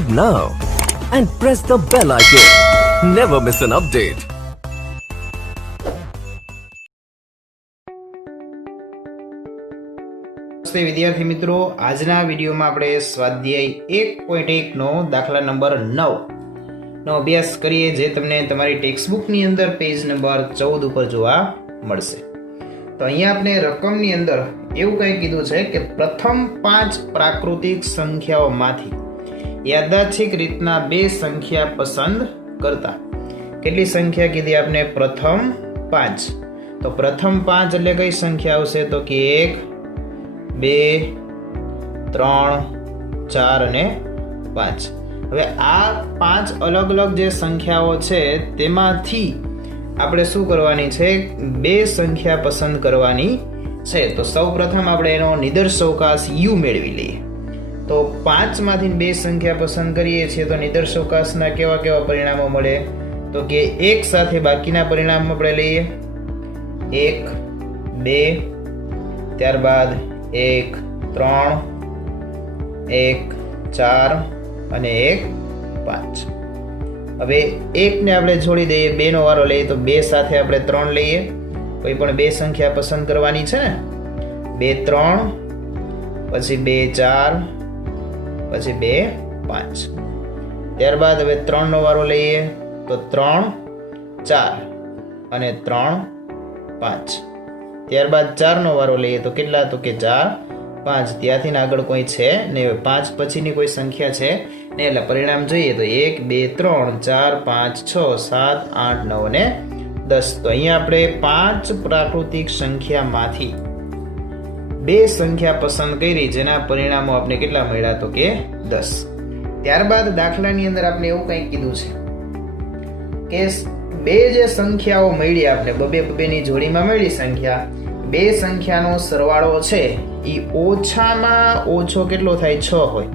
subscribe now and press the bell icon. Never miss an update. નમસ્તે વિદ્યાર્થી મિત્રો, આજના વિડીયોમાં આપણે સ્વાધ્યાય 1.1 નો દાખલા નંબર 9 નો અભ્યાસ કરીએ, જે તમને તમારી ટેક્સ્ટબુકની અંદર પેજ નંબર 14 ઉપર જોવા મળશે. તો અહીંયા આપણે રકમની અંદર એવું કંઈ કીધું છે કે પ્રથમ 5 પ્રાકૃતિક સંખ્યાઓમાંથી યાદચ્છિક રીતના બે સંખ્યા પસંદ કરતા. કેટલી સંખ્યા કીધી આપણે? પ્રથમ 5. તો પ્રથમ 5 એટલે કઈ સંખ્યા આવશે? તો કે 1, 2, 3, 4 અને 5. હવે આ 5 અલગ અલગ જે સંખ્યાઓ છે તેમાંથી આપણે શું કરવાની છે? બે સંખ્યા પસંદ કરવાની છે. તો સૌ પ્રથમ આપણે એનો નિદર્શોકાસ u મેળવી લઈએ. તો 5 માંથી બે સંખ્યા પસંદ કરીએ છીએ તો નિદર્શોકાસના કેવા કેવા પરિણામો મળે? તો કે 1 સાથે બાકીના પરિણામો આપણે લઈએ. 1, 2, ત્યારબાદ 1, 3, 1, 4 અને 1, 5. હવે 1 ને આપણે છોડી દઈએ, 2 નો વારો લઈએ તો 2 સાથે આપણે 3 લઈએ. કોઈ પણ બે સંખ્યા પસંદ કરવાની છે ને. 2, 3, પછી 2, 4, પછી 2, 5. ત્યારબાદ હવે 3 નો વારો લઈએ તો 3, 4 અને 3, 5. ત્યારબાદ 4 નો વારો લઈએ તો કેટલા? તો કે 4, 5. ત્યાંથી આગળ કોઈ છે નહીં. 5 પછીની કોઈ સંખ્યા છે ને, એટલે પરિણામ જોઈએ તો 1, 2, 3, 4, 5, 6, 7, 8, 9 અને 10. તો અહીંયા આપણે 5 પ્રાકૃતિક સંખ્યામાંથી બે સંખ્યા પસંદ કરી, જેના પરિણામો આપણે કેટલા મળ્યા? તો કે 10. ત્યારબાદ દાખલાની અંદર આપણે એવું કંઈક કીધું છે કે બે જે સંખ્યાઓ મળી, આપણે બબેની જોડીમાં મળી સંખ્યા, બે સંખ્યાનો સરવાળો છે એ ઓછામાં ઓછો કેટલો થાય? 6 હોય.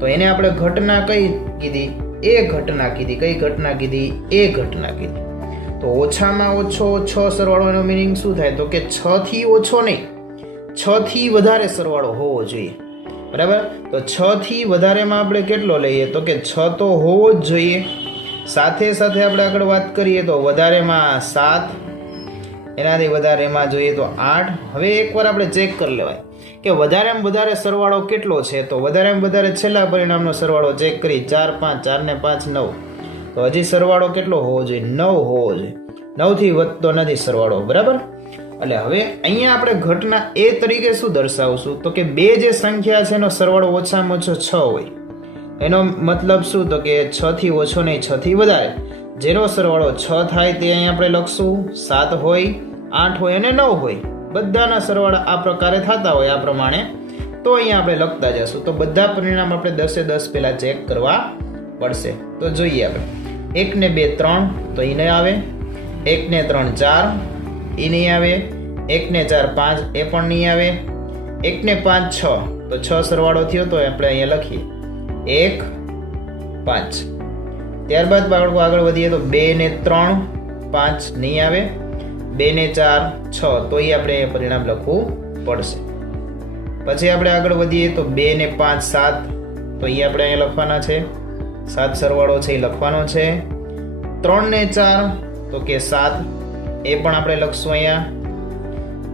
તો એને આપણે ઘટના કઈ કીધી? એ ઘટના કીધી. કઈ ઘટના કીધી? એ ઘટના કીધી. તો ઓછામાં ઓછો 6 સરવાળો, એનો મિનિંગ શું થાય? તો કે 6 થી ઓછો નહીં, 6 થી વધારે સરવાળો હોવો જોઈએ. બરાબર? તો 6 થી વધારેમાં આપણે કેટલો લઈએ? તો કે 6 તો હોવો જ જોઈએ. સાથે સાથે આપણે આગળ વાત કરીએ તો વધારેમાં 7, એનાથી વધારેમાં જોઈએ તો 8. હવે એકવાર આપણે ચેક કરી લેવાય કે વધારેમાં વધારે સરવાળો કેટલો છે. તો વધારેમાં વધારે છેલ્લા પરિણામનો સરવાળો ચેક કરી. 4, 5, 4 ને 5, 9. તો હજી સરવાળો કેટલો હોવો જોઈએ? 9 હોવો જોઈએ. 9 થી વધતો નથી સરવાળો. બરાબર? એટલે હવે અહીંયા આપણે ઘટના એ તરીકે શું દર્શાવશું? તો કે બે જે સંખ્યા છે એનો સરવાળો ઓછામાં ઓછો 6 હોય. એનો મતલબ શું? તો કે 6 થી ઓછો નહીં, 6 થી વધારે. જેનો સરવાળો 6 થાય તે અહીંયા આપણે લખશું. 7 હોય, 8 હોય અને 9 હોય. બધાના સરવાળા આ પ્રકારે થતા હોય આ પ્રમાણે. તો અહીંયા આપણે લખતા જશું. તો બધા પરિણામ આપણે 10 એ 10 પહેલા ચેક કરવા પડશે. તો જોઈએ આપણે. 1 ને 2, 3 તો એ નહીં આવે. 1 ને 3, 4 એ નહીં આવે. 1 ને 4, 5 એ પણ નહીં આવે. 1 ને 5, 6 તો 6 સરવાળો થયો તો આપણે અહીંયા લખીએ 1, 5. ત્યારબાદ બાળકો આગળ વધીએ તો 2 ને 3, 5 નહીં આવે. 2 ને 4, 6 તો એ આપણે પરિણામ લખવું પડશે. પછી આપણે આગળ વધીએ તો 2 ને 5, 7 તો એ આપણે અહીંયા લખવાના છે. 7 સરવાળો છે એ લખવાનો છે. 3 ને 4 તો કે 7 એ પણ આપણે લખશું અહીંયા.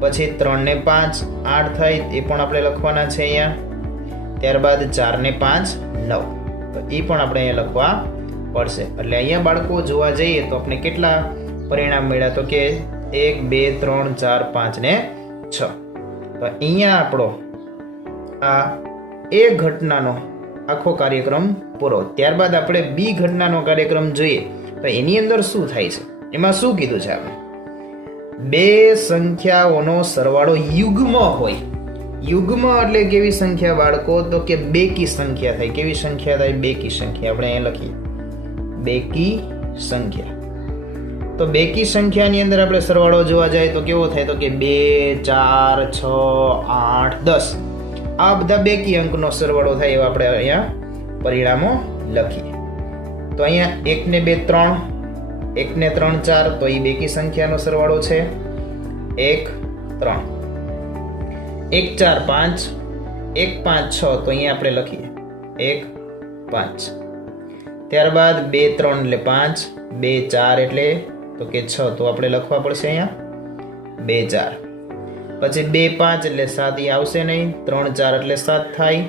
પછી 3 ને 5, 8 થાય એ પણ આપણે લખવાના છે અહીંયા. ત્યારબાદ 4 ને 5, 9 તો એ પણ આપણે અહીંયા લખવા પડશે. એટલે અહીંયા બાળકો જોવા જઈએ તો આપણે કેટલા પરિણામ મળ્યા? તો કે 1, 2, 3, 4, 5 ને 6. તો અહીંયા આપણો આ એ ઘટનાનો આખો કાર્યક્રમ પૂરો. ત્યારબાદ આપણે બી ઘટનાનો કાર્યક્રમ જોઈએ તો એની અંદર શું થાય છે? એમાં શું કીધું છે આપણે? બે સંખ્યાઓનો સરવાળો યુગ્મ હોય. યુગ્મ એટલે કેવી સંખ્યા બાળકો? તો કે બેકી સંખ્યા થાય. કેવી સંખ્યા થાય? બેકી સંખ્યા. આપણે અહીંયા લખીએ બેકી સંખ્યા. તો બેકી સંખ્યાની અંદર આપણે સરવાળો જોવા જાય તો કેવો થાય? તો કે 2, 4, 6, 8, 10 આ બધા બેકી અંકનો સરવાળો થાય એવા આપણે અહીંયા પરિણામો લખીએ. તો અહીંયા 1 ને 2, 3, 1 ને 3, 4 તો એ બેકી સંખ્યાનો સરવાળો છે. 1, 3. 1, 4, 5, 1, 5, 6 તો અહીંયા આપણે લખીએ 1, 5. ત્યારબાદ 2 3 એટલે 5, 2 4 એટલે તો કે 6, તો આપણે લખવા પડશે અહીંયા 2 4. પછી 2 5 એટલે 7, એ આવશે નહીં. 3 4 એટલે 7 થાય,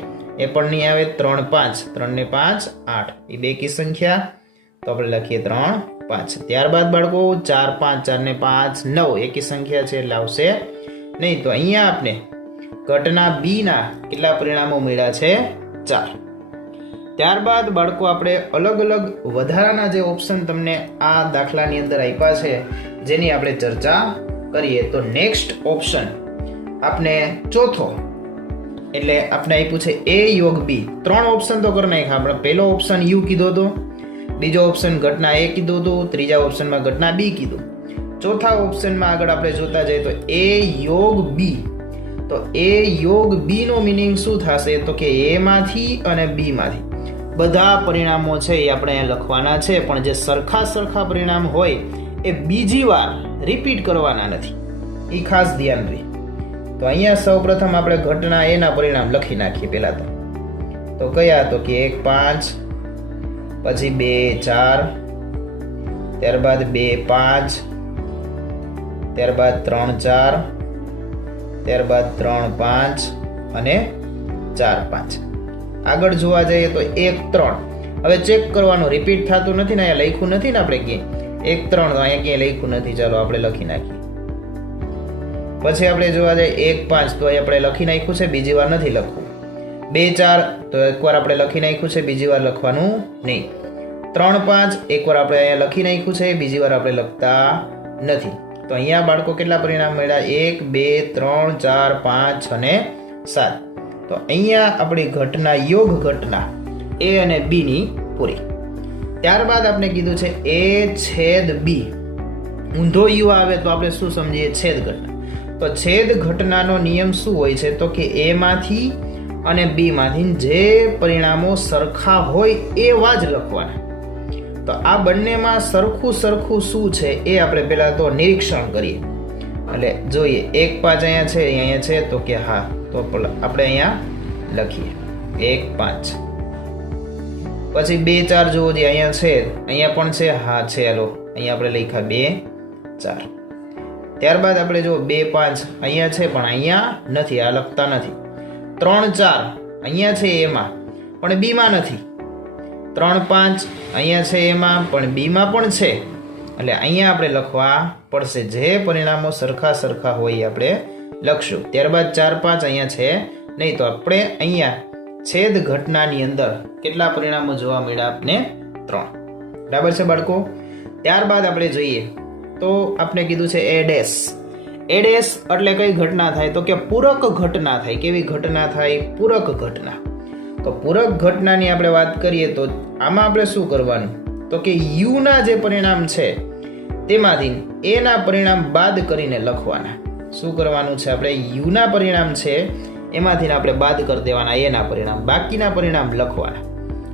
એ પણ નહીં આવે. 3 5, 3 ને 5 8, એ બેકી સંખ્યા, તો આપણે લખીએ 3 5. ત્યારબાદ બાળકો 4 5, 4 ને 5 9, એકી સંખ્યા છે એટલે આવશે નહીં. તો અહીંયા આપણે ઘટના બી ના કેટલા પરિણામો મળ્યા છે? 4. ત્યારબાદ બાળકો આપણે અલગ અલગ વધારાના જે ઓપ્શન તમને આ દાખલાની અંદર આપ્યા છે જેની આપણે ચર્ચા કરીએ. તો નેક્સ્ટ ઓપ્શન આપણે ચોથો, એટલે આપણે આપ્યું છે એ યોગ બી. 3 ઓપ્શન તો કરી નાખ્યા આપણે. પહેલો ઓપ્શન યુ કીધો હતો, બીજો ઓપ્શન ઘટના એ કીધું હતું, ત્રીજા ઓપ્શનમાં ઘટના બી કીધું. ચોથા ઓપ્શનમાં આગળ આપણે જોતા જઈએ તો એ યોગ બી. તો એ યોગ બી નો મિનિંગ શું થશે? તો કે એ માંથી અને બી માંથી બધા પરિણામો છે એ આપણે અહીંયા લખવાના છે, પણ જે સરખા પરિણામ હોય એ બીજી વાર રિપીટ કરવાના નથી, એ ખાસ ધ્યાન રહે. તો અહીંયા સૌપ્રથમ આપણે ઘટના એ ના પરિણામ લખી નાખીએ. પહેલા તો કયા? તો કે 1 5, પછી 2 4, ત્યારબાદ 2 5, ત્યારબાદ 3 4, ત્યારબાદ 3 5 અને 4 5. આગળ જોવા જઈએ તો 1 3. હવે ચેક કરવાનું, રિપીટ થતું નથી ને, અહીંયા લખ્યું નથી ને આપણે ક્યાંય 1 3, તો અહીંયા ક્યાંય લખ્યું નથી. ચાલો આપણે લખી નાખીએ. પછી આપણે જોવા જઈએ 1 5, તો અહીં આપણે લખી નાખ્યું છે, બીજી વાર નથી લખવું. 2 4, તો એકવાર આપણે લખી નાખ્યું છે, બીજી વાર લખવાનું નહીં. 3 5, એકવાર આપણે અહીંયા લખી નાખ્યું છે, બીજી વાર આપણે લખતા નથી. તો અહીંયા બાળકો કેટલા પરિણામ મળ્યા? 1 2 3 4 5 અને 7. તો અહીંયા આપણી ઘટના યોગ ઘટના એ અને બી ની પૂરી. ત્યારબાદ આપણે કીધું છે એ છેદ બી. ઊંધો યુ આવે તો આપણે શું સમજીએ? છેદ ઘટના. તો છેદ ઘટનાનો નિયમ શું હોય છે? તો કે એ માંથી અને બી માંથી જે પરિણામો સરખા હોય એવા જ લખવાના. તો આ બંનેમાં સરખું શું છે એ આપણે પહેલા તો નિરીક્ષણ કરીએ. એટલે જોઈએ 1 5 અહીંયા છે તો કે હા, તો આપણે અહીંયા લખીએ 1 5. પછી 2 4 જોવો જોઈએ, અહીંયા છે, અહીંયા પણ છે, હા છે, હાલો અહીંયા આપણે લખ્યા 2 4. ત્યારબાદ આપણે જો 2 5 અહીંયા છે પણ અહીંયા નથી, આ લખતા નથી. 3 4 અહીંયા છે એમાં પણ બી માં નથી. 3 5 અહીંયા છે એમાં પણ બી માં પણ છે. એટલે અહીંયા આપણે લખવા પડશે, જે પરિણામો સરખા હોય એ આપણે લખશું. ત્યારબાદ 4 5 અહીંયા છે નહીં, તો આપણે અહીંયા છેદ ઘટનાની અંદર કેટલા પરિણામો જોવા મળ્યા? આપને 3. બરાબર છે બાળકો? ત્યારબાદ આપણે જોઈએ તો આપણે કીધું છે એ ડેશ. એ ડેશ એટલે કઈ ઘટના થાય? તો કે પૂરક ઘટના થાય. કેવી ઘટના થાય? પૂરક ઘટના. તો પૂરક ઘટનાની આપણે વાત કરીએ તો આમાં આપણે શું કરવાનું? તો કે યુ ના જે પરિણામ છે તેમાંથી એ ના પરિણામ બાદ કરીને લખવાના. શું કરવાનું છે? આપણે યુ ના પરિણામ છે એમાંથી આપણે બાદ કરી દેવાના એ ના પરિણામ, બાકીના પરિણામ લખવાના.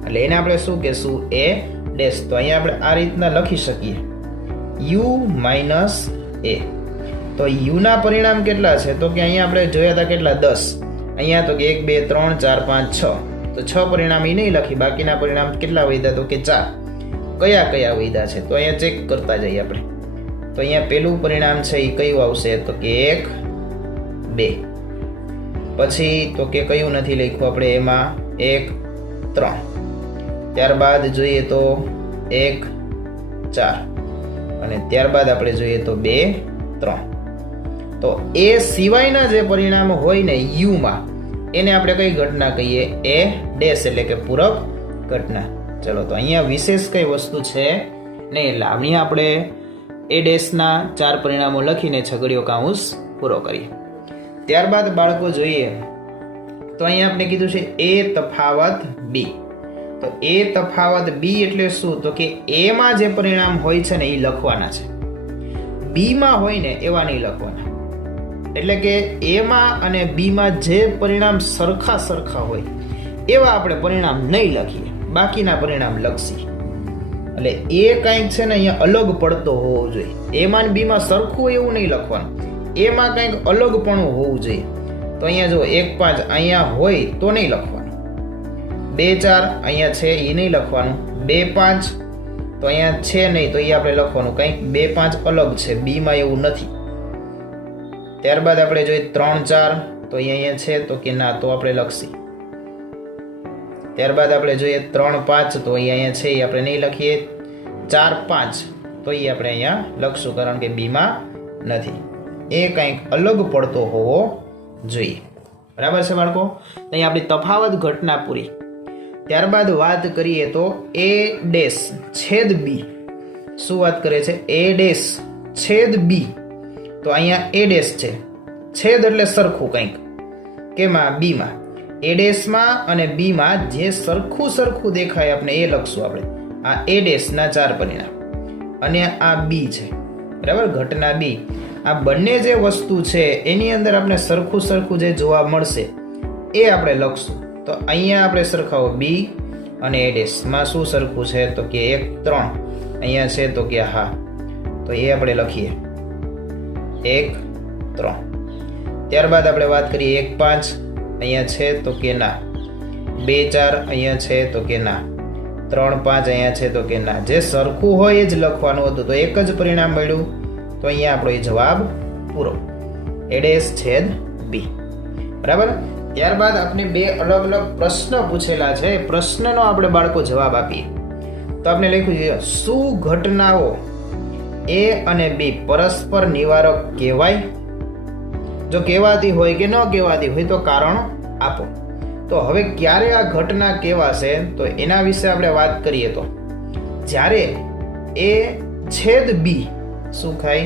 એટલે એને આપણે શું કહેશું? એ ડેશ. તો અહીંયા આપણે આ રીતના લખી શકીએ યુ માઇનસ એ. તો યુ ના પરિણામ કેટલા છે? તો કે અહીંયા આપણે જોયા હતા કેટલા? 10. અહીંયા તો કે 1 2 3 4 5 6. તો 6 પરિણામ એ નહીં લખી, બાકીના પરિણામ કેટલા વધ્યા? તો કે 4. કયા વધ્યા છે? તો અહીંયા ચેક કરતા જઈએ આપણે. તો અહીંયા પેલું પરિણામ છે એ કયું આવશે? તો કે 1 2. પછી તો કે કયું નથી લખ્યું આપણે એમાં? 1 3. ત્યારબાદ જોઈએ તો 1 4 અને ત્યારબાદ આપણે જોઈએ તો 2 3. તો એ સિવાયના જે પરિણામો હોય ને યુ માં, એને આપણે કઈ ઘટના કહીએ? એ ડેશ, એટલે કે પૂરક ઘટના. ચલો, તો અહીંયા વિશેષ કઈ વસ્તુ છે નહીં, એટલે અહીંયા આપણે એ ડેશના 4 પરિણામો લખીને છગડીયો કૌંસ પૂરો કરીએ. ત્યારબાદ બાળકો જોઈએ તો અહીંયા આપણે કીધું છે એ તફાવત બી. તો એ તફાવત બી એટલે શું? તો કે એ માં જે પરિણામ હોય છે ને એ લખવાના છે, બી માં હોય ને એવા નહીં લખવાના. એટલે કે એ માં અને બી માં જે પરિણામ સરખા હોય એવા આપણે પરિણામ નહીં લખીએ, બાકીના પરિણામ લખશી. એટલે એ કંઈક છે ને અહીંયા અલગ પડતો હોવો જોઈએ. એ માં બી માં સરખું હોય એવું નહીં લખવાનું, એમાં કંઈક અલગપણું હોવું જોઈએ. તો અહીંયા જો 1 5 અહીંયા હોય તો નહીં લખવાનું, 2 4 અહીંયા છે એ નહીં લખવાનું, 2 5 તો અહીંયા છે નહીં તો એ આપણે લખવાનું, કંઈક 2 5 અલગ છે, બી માં એવું નથી. ત્યારબાદ આપણે જોઈએ 3 4 તો અહીંયા છે તો કે ના, તો આપણે લખશી. ત્યારબાદ આપણે જોઈએ 3 5 તો અહીંયા છે એ આપણે નહીં લખીએ. 4 5 તો એ આપણે અહીંયા લખશું, કારણ કે બી માં નથી. એ કંઈક અલગ પડતો હોવો જોઈએ. બરાબર છે બાળકો? અહીંયા આપણી તફાવત ઘટના પૂરી. ત્યારબાદ વાત કરીએ તો એ ડેશ છેદ બી. શું વાત કરે છે? એ ડેશ છેદ બી. તો અહીંયા એ ડેશ છે, છેદ એટલે સરખું કંઈક, કેમાં? બી માં. એ ડેશમાં અને બી માં જે સરખું દેખાય આપણે એ લખશું આપણે. આ એ ડેશ ના 4 પરિણામ અને આ બી છે, બરાબર, ઘટના બી. આ બંને જે વસ્તુ છે એની અંદર આપણે સરખું જે જોવા મળશે એ આપણે લખશું. તો અહીંયા આપણે સરખાવો બી અને એ ડેશમાં શું સરખું છે તો કે 1 3 અહીંયા છે તો કે હા, તો એ આપણે લખીએ 1 3. ત્યારબાદ આપણે વાત કરીએ 1 5 અહીંયા છે તો કે ના, 2 4 અહીંયા છે તો કે ના, 3 5 અહીંયા છે તો કે ના. જે સરખું હોય એ જ લખવાનું હતું, તો એક જ પરિણામ મળ્યું, તો અહીંયા આપણો એ જવાબ પૂરો, એ ડેશ છેદ બી. બરાબર? ત્યારબાદ આપણે 2 અલગ પ્રશ્ન પૂછેલા છે, પ્રશ્નનો આપણે બાળકો જવાબ આપીએ. તો આપણે લખ્યું છે શું ઘટનાઓ એ અને બી પરસ્પર નિવારક કહેવાય? જો કહેવાતી હોય કે ન કહેવાતી હોય તો કારણ આપો. તો હવે ક્યારે આ ઘટના કહેવાશે તો એના વિશે આપણે વાત કરીએ તો જ્યારે એ છેદ બી શું થાય?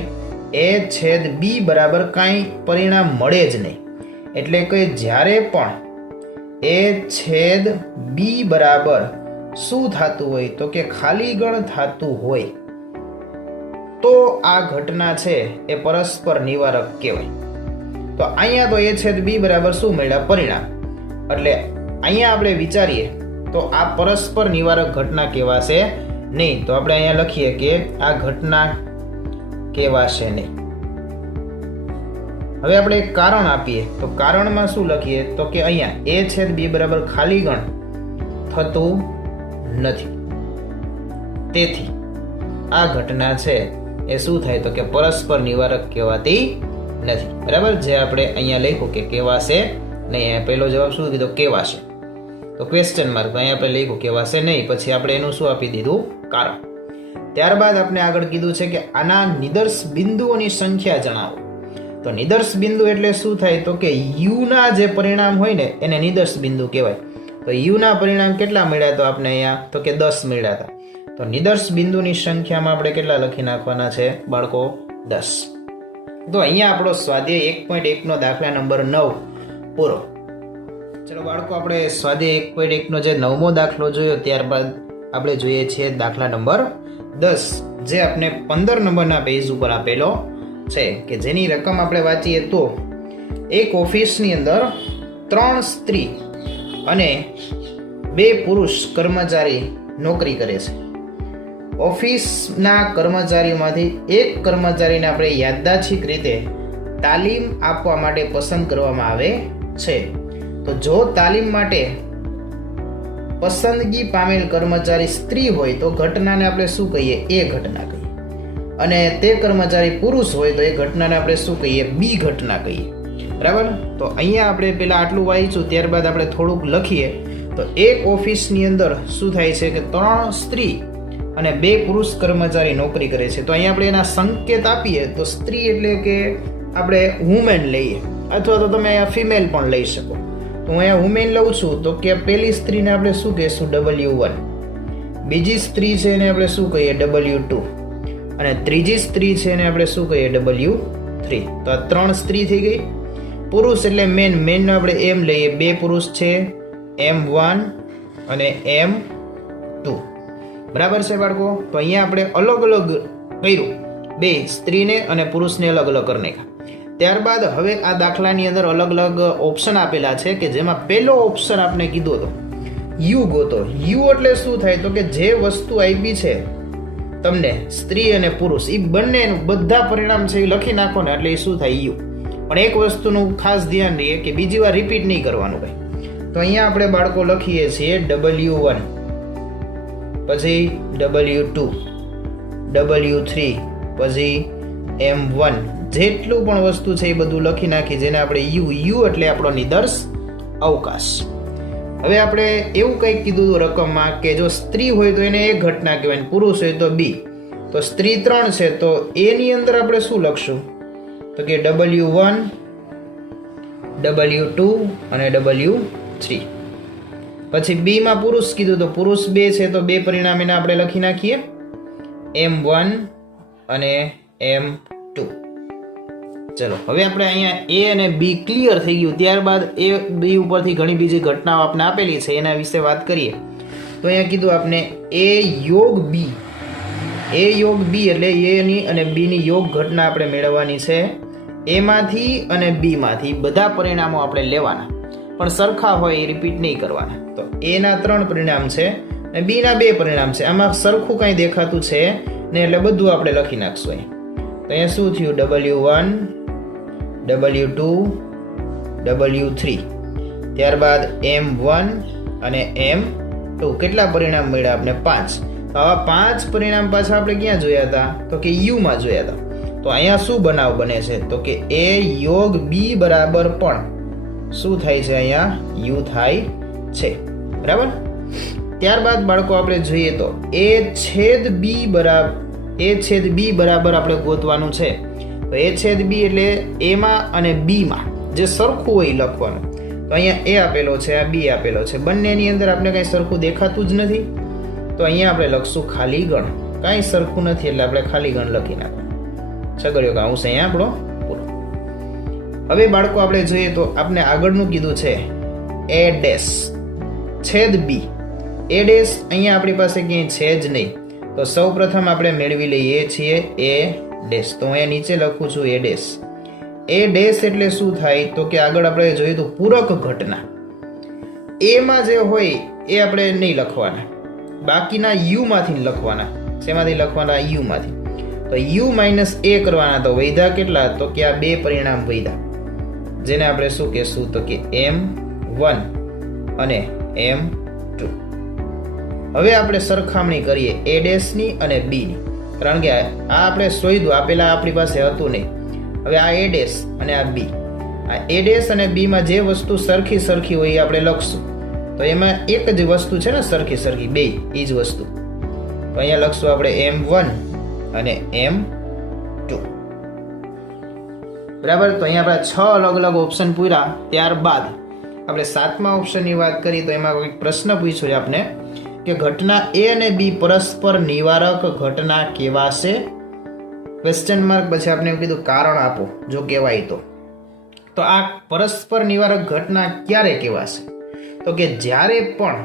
એ છેદ બી બરાબર કાંઈ પરિણામ મળે જ નહીં. એટલે કે જ્યારે પણ એ છેદ બી બરાબર શું થતું હોય તો કે ખાલી ગણ થતું હોય તો આ ઘટના છે એ પરસ્પર નિવારક કહેવાય. તો અહીંયા તો એ છેદ બી બરાબર શું મળ્યા? પરિણામ. એટલે અહીંયા આપણે વિચારીએ તો આ પરસ્પર નિવારક ઘટના કહેવાશે નહીં. તો આપણે અહીંયા લખીએ કે આ ઘટના કહેવાશે નહીં. હવે આપણે એક કારણ આપીએ તો કારણમાં શું લખીએ તો કે અહીંયા એ છેદ બી બરાબર ખાલી ગણ થતું નથી, તેથી આ ઘટના છે એ શું થાય તો કે પરસ્પર નિવારક કહેવાતી નથી. બરાબર? જે આપણે અહીંયા લખ્યું કે કહેવાશે નહીં, પહેલો જવાબ શું કીધો? કહેવાશે. તો ક્વેશ્ચન માર્ક, અહીંયા આપણે લખ્યું કહેવાશે નહીં, પછી આપણે એનું શું આપી દીધું? કારણ. ત્યારબાદ આપણે આગળ કીધું છે કે આના નિદર્શ બિંદુઓની સંખ્યા જણાવો. તો નિદર્શ બિંદુ એટલે શું થાય તો કે યુના જે પરિણામ હોય ને એને નિદર્શ બિંદુ કહેવાય. તો યુના પરિણામ કેટલા મળ્યા તો આપણે અહીંયા તો કે 10 મળ્યા હતા. તો નિદર્શ બિંદુની સંખ્યામાં આપણે કેટલા લખી નાખવાના છે બાળકો? 10. તો અહીંયા આપણો સ્વાધ્યાય 1.1 નો દાખલા નંબર 9 પૂરો. ચલો બાળકો, આપણે સ્વાધ્યાય 1.1 નો જે 9મો દાખલો જોયો, ત્યારબાદ આપણે જોઈએ છીએ દાખલા નંબર 10, જે આપણે 15 નંબરના પેજ ઉપર આપેલો છે, કે જેની રકમ આપણે વાંચીએ તો એક ઓફિસની અંદર 3 સ્ત્રી અને 2 પુરુષ કર્મચારી નોકરી કરે છે. ઓફિસના કર્મચારીમાંથી એક કર્મચારીને આપણે યાદચ્છિક રીતે તાલીમ આપવા માટે પસંદ કરવામાં આવે છે. તો જો તાલીમ માટે પસંદગી પામેલ કર્મચારી સ્ત્રી હોય તો ઘટનાને આપણે શું કહીએ? એ ઘટના કહીએ. અને તે કર્મચારી પુરુષ હોય તો એ ઘટનાને આપણે શું કહીએ? બી ઘટના કહીએ. બરાબર? તો અહીંયા આપણે પેલા આટલું વાંચ્યું, ત્યારબાદ આપણે થોડુંક લખીએ. તો એક ઓફિસની અંદર શું થાય છે કે 3 સ્ત્રી અને 2 પુરુષ કર્મચારી નોકરી કરે છે. તો અહીંયા આપણે એના સંકેત આપીએ તો સ્ત્રી એટલે કે આપણે વુમેન લઈએ, અથવા તો તમે અહીંયા ફિમેલ પણ લઈ શકો. તો હું અહીંયા વુમેન લઉં છું તો કે પહેલી સ્ત્રીને આપણે શું કહીશું? W1. બીજી સ્ત્રી છે એને આપણે શું કહીએ? W2. અને ત્રીજી સ્ત્રી છે એને આપણે શું કહીએ? W3. તો આ 3 સ્ત્રી થઈ ગઈ. પુરુષ એટલે મેનનો આપણે એમ લઈએ, 2 પુરુષ છે, M1 અને M2. બરાબર છે બાળકો? તો અહીંયા આપણે અલગ અલગ કર્યું, 2 સ્ત્રીને અને પુરુષને અલગ અલગ કરી નાખ્યા. ત્યારબાદ હવે આ દાખલાની અંદર અલગ અલગ ઓપ્શન આપેલા છે, કે જેમાં પહેલો ઓપ્શન આપણે કીધો હતો યુ ગોતો. યુ એટલે શું થાય તો કે જે વસ્તુ આપી છે તમને સ્ત્રી અને પુરુષ, એ બંનેનું બધા પરિણામ છે એ લખી નાખો ને એટલે એ શું થાય? યુ. પણ એક વસ્તુનું ખાસ ધ્યાન રહીએ કે બીજી વાર રિપીટ નહીં કરવાનું ભાઈ. તો અહીંયા આપણે બાળકો લખીએ છીએ W1, પછી W2, W3, પછી M1, જેટલું પણ વસ્તુ છે એ બધું લખી નાખી, જેને આપણે U એટલે આપણો નિદર્શ અવકાશ. હવે આપણે એવું કંઈક કીધું હતું રકમમાં કે જો સ્ત્રી હોય તો એને એક ઘટના કહેવાય, પુરુષ હોય તો બી. તો સ્ત્રી 3 છે તો એ ની અંદર આપણે શું લખશું? તો કે W1, W2 અને W3. પછી બી માં પુરુષ કીધું તો પુરુષ 2 છે તો 2 પરિણામ એને આપણે લખી નાખીએ, M1 અને M2. ચલો હવે આપણે અહીંયા એ અને બી ક્લિયર થઈ ગયું. ત્યારબાદ એ બી ઉપરથી ઘણી બીજી ઘટનાઓ આપણે આપેલી છે, એના વિશે વાત કરીએ. તો અહીંયા કીધું આપણે એ યોગ બી. એ યોગ બી એટલે એ ની અને બી ની યોગ ઘટના આપણે મેળવવાની છે. એમાંથી અને બી માંથી બધા પરિણામો આપણે લેવાના, પણ સરખા હોય એ રિપીટ નહીં કરવાના. તો એ ના 3 પરિણામ છે અને બી ના 2 પરિણામ છે. આમાં સરખું કંઈ દેખાતું છે ને એટલે બધું આપણે લખી નાખશું. તો અહીંયા શું થયું? W1, W2, W3. ત્યારબાદ M1 અને M2. કેટલા પરિણામ મળ્યા આપણે? 5. તો આવા 5 પરિણામ પાછા આપણે ક્યાં જોયા હતા? તો કે U માં જોયા હતા. તો અહીંયા શું બનાવ બને છે? તો કે A યોગ B બરાબર પણ શું થાય છે? અહીંયા U થાય છે. બરાબર. ત્યારબાદ બાળકો આપણે જોઈએ તો A છેદ B બરાબર આપણે ગોતવાનું છે. તો A છેદ B એટલે A માં અને B માં જે સરખું હોય લખવાનું. તો અહીંયા A આપેલો છે, આ B આપેલો છે, બંનેની અંદર આપણે કંઈ સરખું દેખાતું જ નથી. તો અહીંયા આપણે લખશું ખાલી ગણ. કાંઈ સરખું નથી એટલે આપણે ખાલી ગણ લખી નાખવાનું. છગડ્યો કાઉન્સ અહીંયા આપણો પૂરો. હવે બાળકો આપણે જોઈએ તો આપણે આગળનું કીધું છે A ડેશ છેદ B. A ડેશ અહીંયા આપણી પાસે ક્યાંય છે જ નહીં. તો સૌ પ્રથમ આપણે મેળવી લઈએ છીએ A ડેશ. તો અહીંયા નીચે લખું છું A ડેશ. A ડેશ એટલે શું થાય? તો કે આગળ આપણે જોઈએ તો પૂરક ઘટના. A માં જે હોય એ આપણે નહીં લખવાના, બાકીના U માંથી લખવાના. શેમાંથી લખવાના? U માંથી. તો U માઇનસ A કરવાના. તો વૈધા કેટલા? તો કે આ 2 પરિણામ વૈધા, જેને આપણે શું કહેશું? તો કે M1 અને M2. હવે આપણે સરખામણી કરીએ A ડેશ ની અને B ની, કારણ કે આ આપણે શોધ્યું, આપેલા આપણી પાસે હતું નહીં. હવે આ A ડેશ અને આ B. આ A ડેશ અને B માં જે વસ્તુ સરખી હોય એ આપણે લખશું. તો એમાં એક જ વસ્તુ છે ને સરખી, બે એ જ વસ્તુ. તો અહીંયા લખશું આપણે M1 અને M2. બરાબર. તો અહીંયા આપણે 6 અલગ અલગ ઓપ્શન પૂર્યા. ત્યારબાદ આપણે 7મા ઓપ્શનની વાત કરી તો એમાં કોઈ પ્રશ્ન પૂછ્યો છે આપણે કે ઘટના A અને B પરસ્પર નિવારક ઘટના કહેવાશે? ક્વેશ્ચન માર્ક પછી આપણે એવું કીધું કારણ આપો જો કહેવાય તો. તો આ પરસ્પર નિવારક ઘટના ક્યારે કહેવાશે? તો કે જ્યારે પણ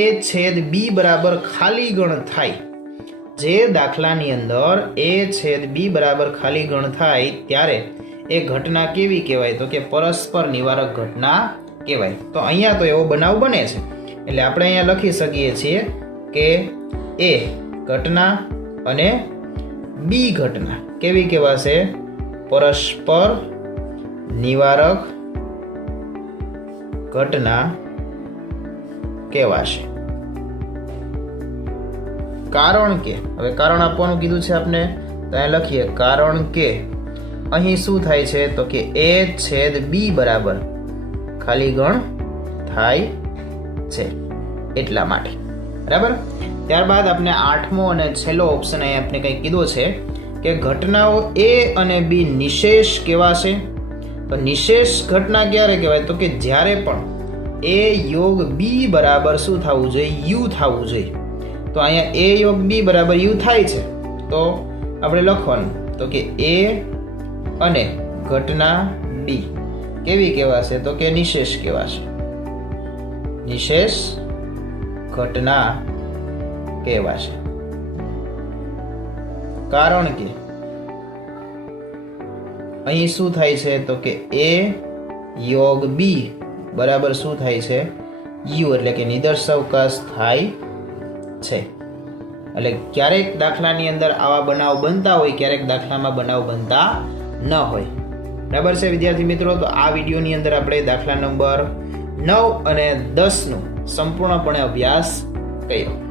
A છેદ B બરાબર ખાલી ગણ થાય. જે દાખલાની અંદર A છેદ B બરાબર ખાલી ગણ થાય ત્યારે એ ઘટના કેવી કહેવાય? તો કે પરસ્પર નિવારક ઘટના કહેવાય. તો અહીંયા તો એવો બનાવ બને છે એટલે આપણે અહીંયા લખી શકીએ છીએ કે A ઘટના અને B ઘટના કેવી કહેવાશે? પરસ્પર નિવારક ઘટના કહેવાશે. કારણ કે હવે કારણ આપવાનું કીધું છે આપણે, તો અહીંયા લખીએ કારણ કે અહીં શું થાય છે? તો કે A છેદ B બરાબર ખાલી ગણ થાય છે એટલા માટે. બરાબર. ત્યારબાદ આપણે 8મો અને છેલ્લો ઓપ્શન અહીં આપણે કંઈ કીધો છે કે ઘટનાઓ A અને B નિશેષ કહેવાશે. તો નિશેષ ઘટના ક્યારે કહેવાય? તો કે જ્યારે પણ A યોગ B બરાબર શું થવું જોઈએ? U થવું જોઈએ. તો અહીંયા A યોગ B બરાબર U થાય છે તો આપણે લખવાનું તો કે A અને ઘટના B કેવી કહેવાશે? તો કે નિશેષ કહેવાશે. નિશેષ ઘટના કહેવાશે. કારણ કે અહીં શું થાય છે? તો કે A યોગ B બરાબર શું થાય છે? U એટલે કે નિદર્શ અવકાશ થાય છે. એટલે ક્યારેક દાખલાની અંદર આવા બનાવ બનતા હોય, ક્યારેક દાખલામાં બનાવ બનતા ન હોય. બરાબર છે વિદ્યાર્થી મિત્રો. તો આ વિડીયોની અંદર આપણે દાખલા નંબર 9 અને 10નો સંપૂર્ણપણે અભ્યાસ કર્યો.